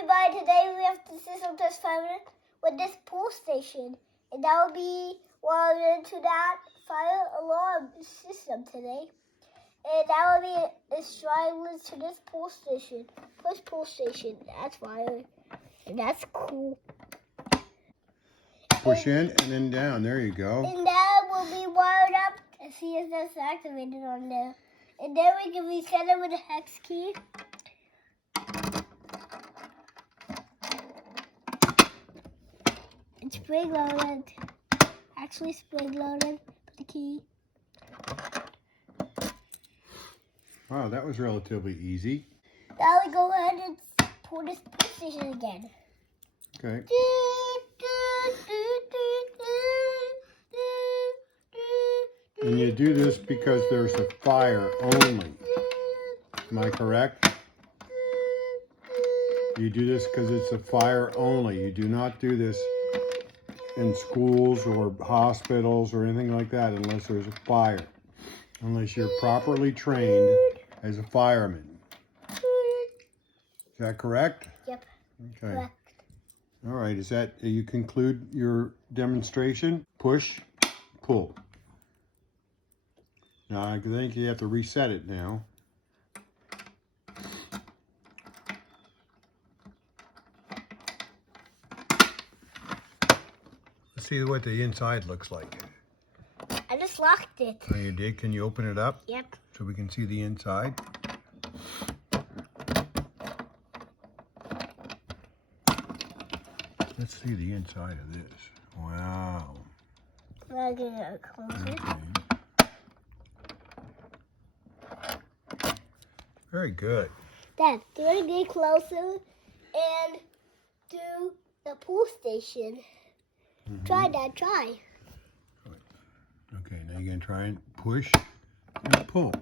everybody, today we have the system test 5 minutes with this pull station. And that will be wired into that fire alarm system today. And that will be a wireless to this pull station. First pull station, that's wired. And that's cool. Push in and then down, there you go. And that will be wired up and see if that's activated on there. And then we can reset it with a hex key. It's spring loaded. Actually spring loaded. Put the key. Wow, that was relatively easy. Now we go ahead and pull this station again. Okay. And you do this because there's a fire only. Am I correct? You do this because it's a fire only. You do not do this in schools or hospitals or anything like that unless there's a fire. Unless you're properly trained as a fireman. Is that correct? Yep. Okay. Correct. All right. Is that you conclude your demonstration? Push, pull. Now I think you have to reset it now. Let's see what the inside looks like. I just locked it. Oh, you did? Can you open it up? Yep. So we can see the inside. Let's see the inside of this. Wow. I'm gonna close it. Okay. Very good. Dad, do you want to get closer and do the pull station? Try, Dad, try. Okay, now you're going to try and push and pull.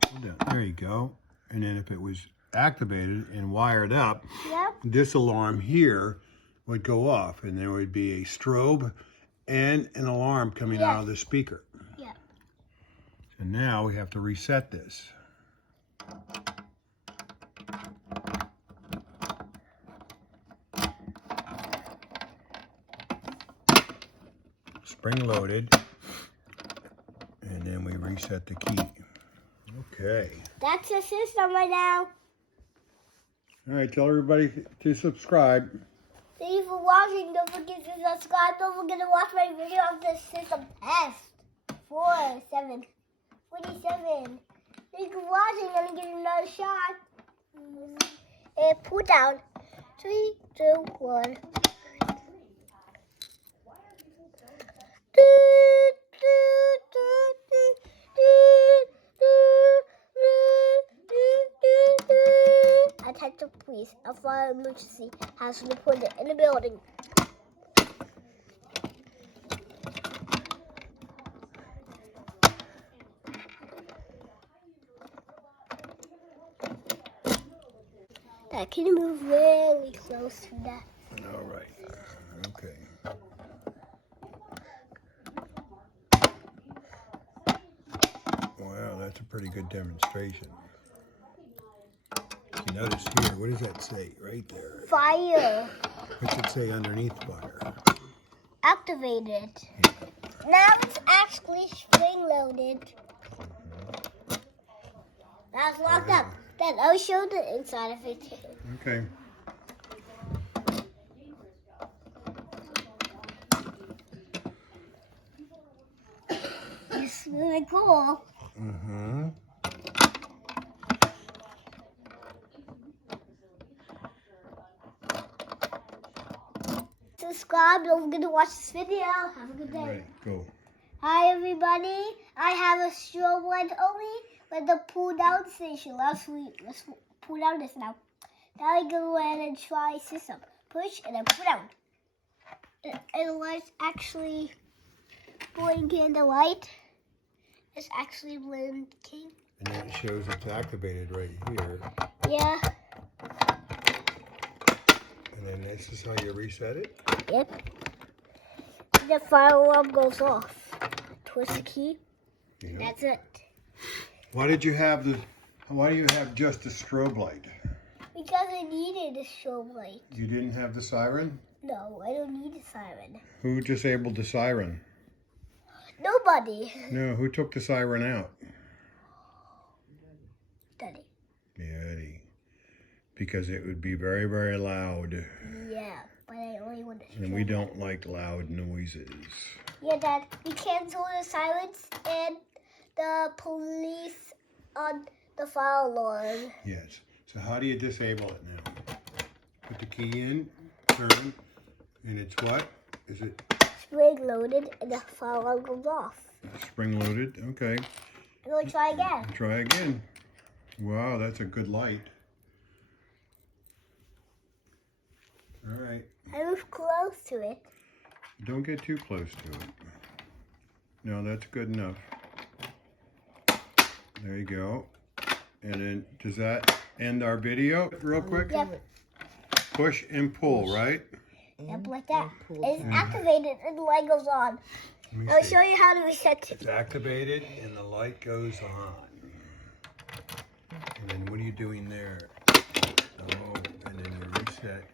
Pull down. There you go. And then if it was activated and wired up, Yep. this alarm here would go off and there would be a strobe and an alarm coming out of the speaker. Yeah. So now we have to reset this. Spring loaded, and then we reset the key. Okay. That's the system right now. All right, tell everybody to subscribe. Thank you for watching. Don't forget to subscribe. Don't forget to watch my video of the system test. 47. Thank you for watching. I'm gonna give you another shot. And pull down. 3, 2, 1. Attention please, a fire emergency has been reported in the building. That can move really close to that. All right. Okay. Wow, that's a pretty good demonstration. You notice here, what does that say right there? Fire. What's it say underneath fire? Activated. Now it's actually spring loaded. Now it's locked up. Then I'll show the inside of it too. Okay. It's really cool. Mm-hmm. Subscribe. Don't forget to watch this video. Have a good day. All right, go. Hi everybody. I have a strobe light only with the pull down station. Let's pull down this now. Now I go ahead and try system. Push and then pull down. And let's actually blinking the light. It's actually blinking. And then it shows it's activated right here. Yeah. And then this is how you reset it? Yep. The fire alarm goes off. Twist the key. Yeah. That's it. Why do you have just a strobe light? needed a strobe light. You didn't have the siren? No, I don't need a siren. Who disabled the siren? Nobody. No, who took the siren out? Daddy. Daddy. Because it would be very, very loud. Yeah, but I only want to. And we don't like loud noises. Yeah, Dad. We cancel the sirens and the police on the fire alarm. Yes. So how do you disable it now? Put the key in, turn, and it's what? Is it? Spring loaded and the fire alarm goes off. Spring loaded? Okay. I'm going to try again. Try again. Wow, that's a good light. All right. I was close to it. Don't get too close to it. No, that's good enough. There you go. And then, does that end our video real quick? Yep. Push and pull, right? Yep, like that. It's activated and the light goes on. Let me I'll see. show you how to reset it. It's activated and the light goes on. And then what are you doing there? Oh, and then you reset.